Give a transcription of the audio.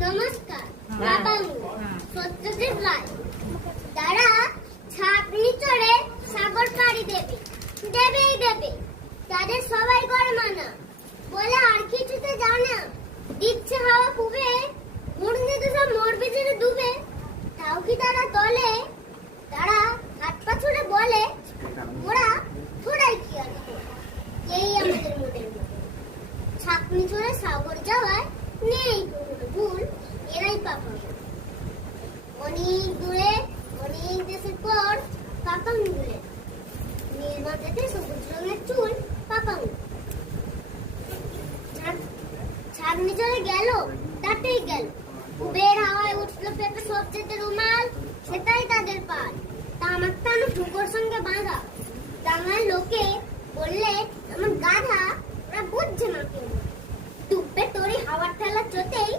নমস্কার। বাবাঙ্গ সত্যজিৎ রায়। তারা ছাপনি চড়ে সাগর পাড়ি দেবে, দেবেই দেবে। তাদের সবাই করে মানা, বলে আর কিছুতে যাও না। দিচ্ছে হাওয়া পুবে, ঘূর্ণিতে সব মরবে জেনে ডুবে। তাও কি তারা তলে? তারা হাত পা ছুড়ে বলে, ওরা থোড়াই কি আর এই আমাদের মনের মতো। ছাপনি চড়ে সাগর যাওয়ায় নেই কোনো ভুল, এরাই পাপাঙ্গ। অনেক দূরে অনেক দেশের পর পাপাঙ্গ দূরে, নীল মাথাতে সবুজ রঙের চুল পাপাঙ্গ। ছাগনি চলে গেল, তাতেই গেল। উবের হাওয়ায় উঠলো পেপে সবচেয়ে রুমাল, সেটাই তাদের পাল। তামাক টানো ঠুকোর সঙ্গে বাঁধা। ডাঙার লোকে বললে আমার গাধা, ওরা বুঝছে না কেউ। ডুববে তোরই হাওয়ার ঠেলা চোতেই